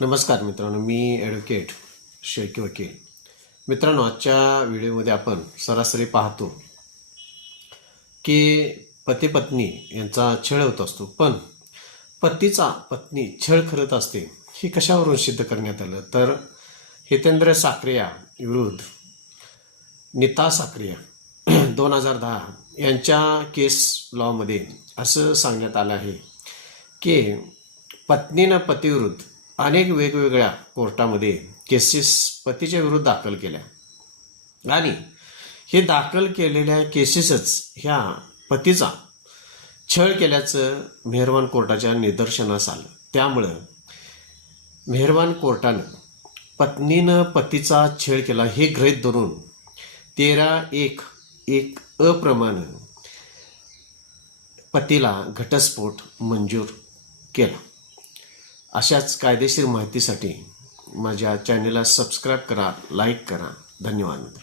नमस्कार मित्रांनो मी ॲडव्होकेट शेळके वकील. मित्रांनो आजच्या व्हिडिओमध्ये आपण सरासरी पाहतो की पती पत्नी यांचा छळ होत असतो पण पतीचा पत्नी छळ करत असते हे कशावरून सिद्ध करण्यात आलं? तर हितेंद्र साखरिया विरुद्ध नीता साखरिया दोन हजार दहा यांच्या केस लॉमध्ये असं सांगण्यात आलं आहे की पत्नीनं पतीविरुद्ध अनेक वेगवेगळ्या कोर्टामध्ये केसेस पतीच्या विरुद्ध दाखल केल्या. आणि हे दाखल केलेल्या केसेसच ह्या पतीचा छळ केल्याचं मेहरवान कोर्टाच्या निदर्शनास आलं. त्यामुळं मेहरवान कोर्टानं पत्नीनं पतीचा छळ केला हे गृहीत धरून तेरा एक एक अप्रमाण पतीला घटस्फोट मंजूर केला. अशाच कायदेशीर माहितीसाठी माझ्या चॅनेलला सबस्क्राईब करा लाईक करा. धन्यवाद मित्र